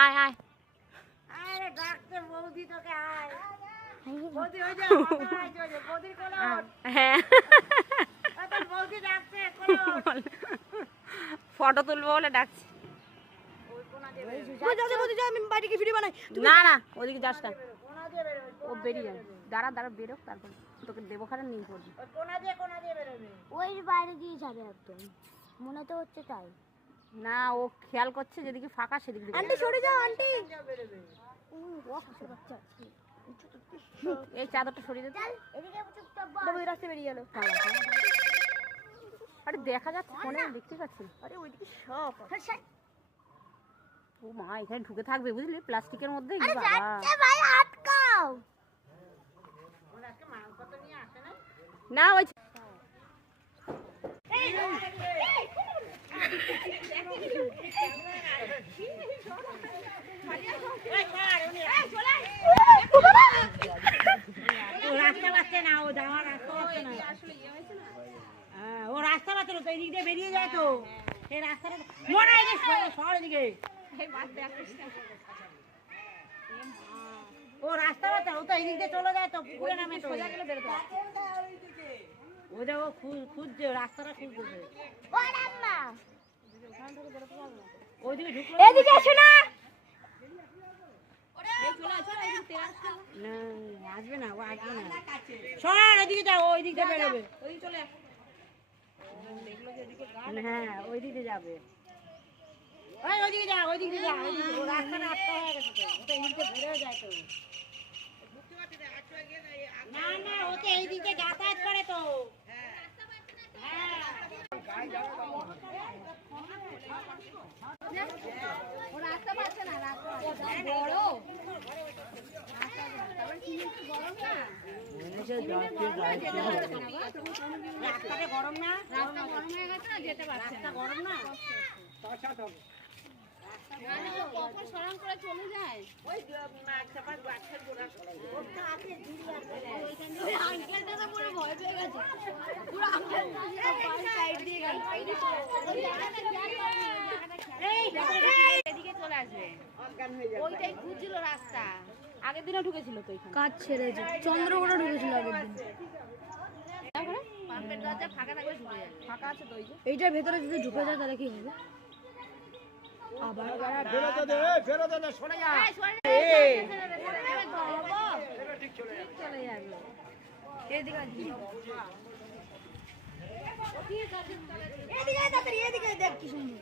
আয় আয় আরে ডাকতে বৌদি তোকে আয় বৌদি হয়ে যা বৌদির কোলে হ্যাঁ তোর বৌদি ডাকছে কোলে ফটো তুলবো বলে ডাকছি। না না ওদিকে যাস না, ও বেরিয়ে যাবে। দাঁড়া দাঁড়া বেরোক, তারপর তোকে দেবো খানে নিয়ে পড়বি। ওই বাইরে দিয়ে যাবে একদম, মনে তো হচ্ছে তাই। না ও খেয়াল করছে যেদিকে ফাঁকা সেদিকে দিকে। আন্টি সরে যাও আন্টি। এই চাদরটা সরিয়ে দে। এদিকে চুপচাপ বল। ওই রাস্তায় বেরিয়ে গেল। আরে দেখা যাচ্ছে ফোনে, দেখতে পাচ্ছি। আরে ওইদিকে সব ও মা এখানে ঢুকে থাকবে বুঝলি, প্লাস্টিকের মধ্যে। আরে যাচ্ছে ভাই, আটকাও না। ওই রাস্তা পাচ্ছে না, ও যাওয়ার রাস্তা পাচ্ছে না। ও রাস্তা পাচ্ছে না তো, এদিক দিয়ে বেরিয়ে যায় তো। এই রাস্তাটা মনে হয় শহর দিকে ও রাস্তা পাচ্ছে, ও তো এদিক দিয়ে চলে যায় তো, পুকুরে নামে তো। ও যে ও খুঁজছে, রাস্তাটা খুঁজতেছে। ও রাম্মা ওইদিকে ঢুকলো। এদিকে এসো না। না আসবে না, ও আসবে না। সর ওইদিকে যাও, ওইদিক দিয়ে বেরোবে। হ্যাঁ ওইদিকে যাবে। ওই ওইদিকে যা, ওইদিকে যা, ওইদিকে। ও রাস্তাটা আটকা হয়ে গেছে তো, ও তো এইদিকে বেরোয় যায় তো। না না, ও তো এইদিকে যাতায়াত করে তো। রাস্তাটা গরম না, রাস্তা গরম হয়ে গেছে না, যেতে পারছে না। গরম না, কখন সরাম করে চলে যায়। ওই চাপার গাছের গোড়া ওটা আগে দূরে আঙ্কেলটা তো পুরো ভয় পেয়ে গেছে, পুরো আঙ্কেল সাইড দিয়ে গেল। এদিকে চলে আসবে, ওইটাই খুঁজছিল রাস্তা। আগের দিনও ঢুকেছিল তো এখানে। কাজ ছেড়েছে, চন্দ্রকোনা ঢুকেছিল আগের দিন। পাম্পের দরজা ফাঁকা থাকলে ঢুকে যাবে। ফাঁকা আছে তো, এইটার ভেতরে যদি ঢুকে যায় তাহলে কি হবে? আবার ফেরত দে, ফেরত দে, সরে যা। চলে যাবে। এদিকে তাড়াতাড়ি, এদিকে দেখ কি সুন্দর।